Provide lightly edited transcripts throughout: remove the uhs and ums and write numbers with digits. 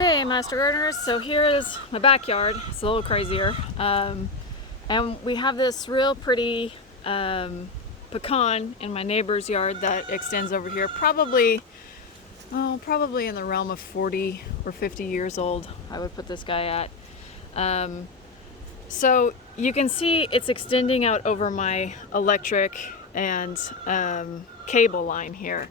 Hey Master Gardeners, so here is my backyard. It's a little crazier, and we have this real pretty pecan in my neighbor's yard that extends over here, probably in the realm of 40 or 50 years old, I would put this guy at. So you can see it's extending out over my electric and cable line here.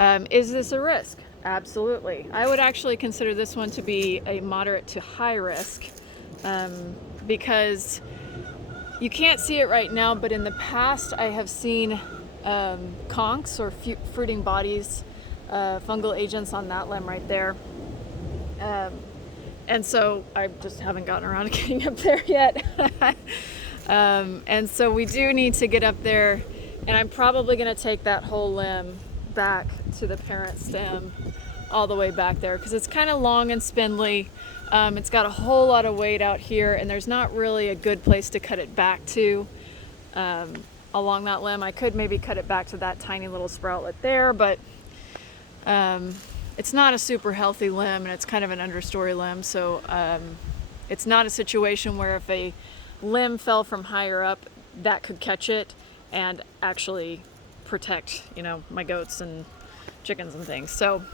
Is this a risk? Absolutely. I would actually consider this one to be a moderate to high risk, because you can't see it right now, but in the past I have seen conchs or fruiting bodies, fungal agents on that limb right there. And so I just haven't gotten around to getting up there yet. And so we do need to get up there, and I'm probably going to take that whole limb back to the parent stem all the way back there because it's kind of long and spindly. It's got a whole lot of weight out here, and there's not really a good place to cut it back to along that limb. I could maybe cut it back to that tiny little sproutlet there, but it's not a super healthy limb, and it's kind of an understory limb, so it's not a situation where if a limb fell from higher up that could catch it and actually protect, my goats and chickens and things. So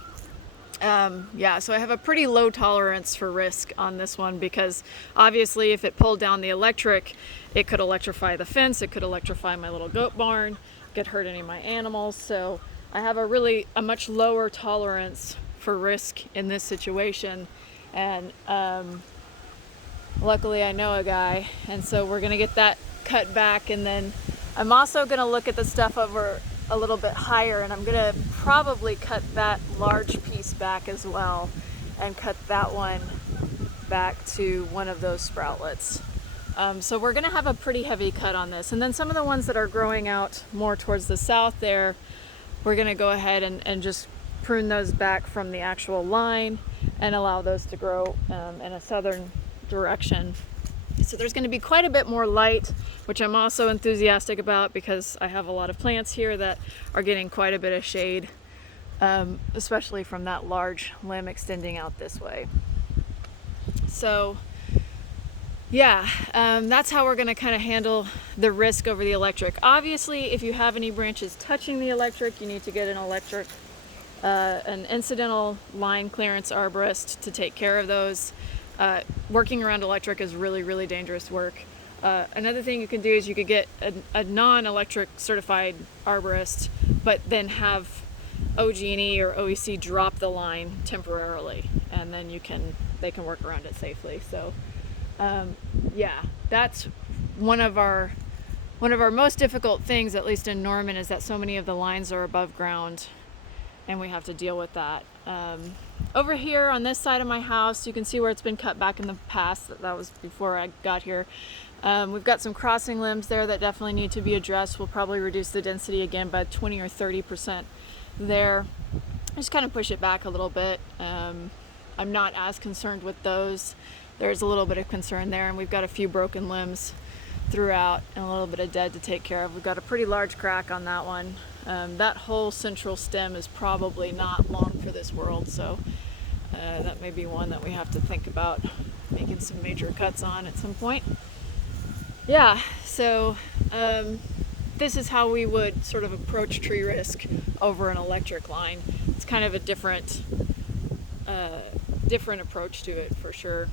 so I have a pretty low tolerance for risk on this one, because obviously if it pulled down the electric, it could electrify the fence, it could electrify my little goat barn, could hurt any of my animals. So I have a much lower tolerance for risk in this situation, and luckily I know a guy, and so we're gonna get that cut back, and then I'm also gonna look at the stuff over a little bit higher, and I'm gonna probably cut that large piece back as well and cut that one back to one of those sproutlets. So we're gonna have a pretty heavy cut on this, and then some of the ones that are growing out more towards the south there, we're gonna go ahead and just prune those back from the actual line and allow those to grow in a southern direction. So there's going to be quite a bit more light, which I'm also enthusiastic about, because I have a lot of plants here that are getting quite a bit of shade, especially from that large limb extending out this way. So that's how we're going to kind of handle the risk over the electric. Obviously, if you have any branches touching the electric, you need to get an incidental line clearance arborist to take care of those. Working around electric is really, really dangerous work. Another thing you can do is you could get a non-electric certified arborist, but then have OG&E or OEC drop the line temporarily, and then they can work around it safely. So that's one of our most difficult things, at least in Norman, is that so many of the lines are above ground, and we have to deal with that. Over here on this side of my house, you can see where it's been cut back in the past. That was before I got here. We've got some crossing limbs there that definitely need to be addressed. We'll probably reduce the density again by 20 or 30% there. Just kind of push it back a little bit. I'm not as concerned with those. There's a little bit of concern there, and we've got a few broken limbs throughout and a little bit of dead to take care of. We've got a pretty large crack on that one. That whole central stem is probably not long for this world, so that may be one that we have to think about making some major cuts on at some point. So this is how we would sort of approach tree risk over an electric line. It's kind of a different approach to it, for sure.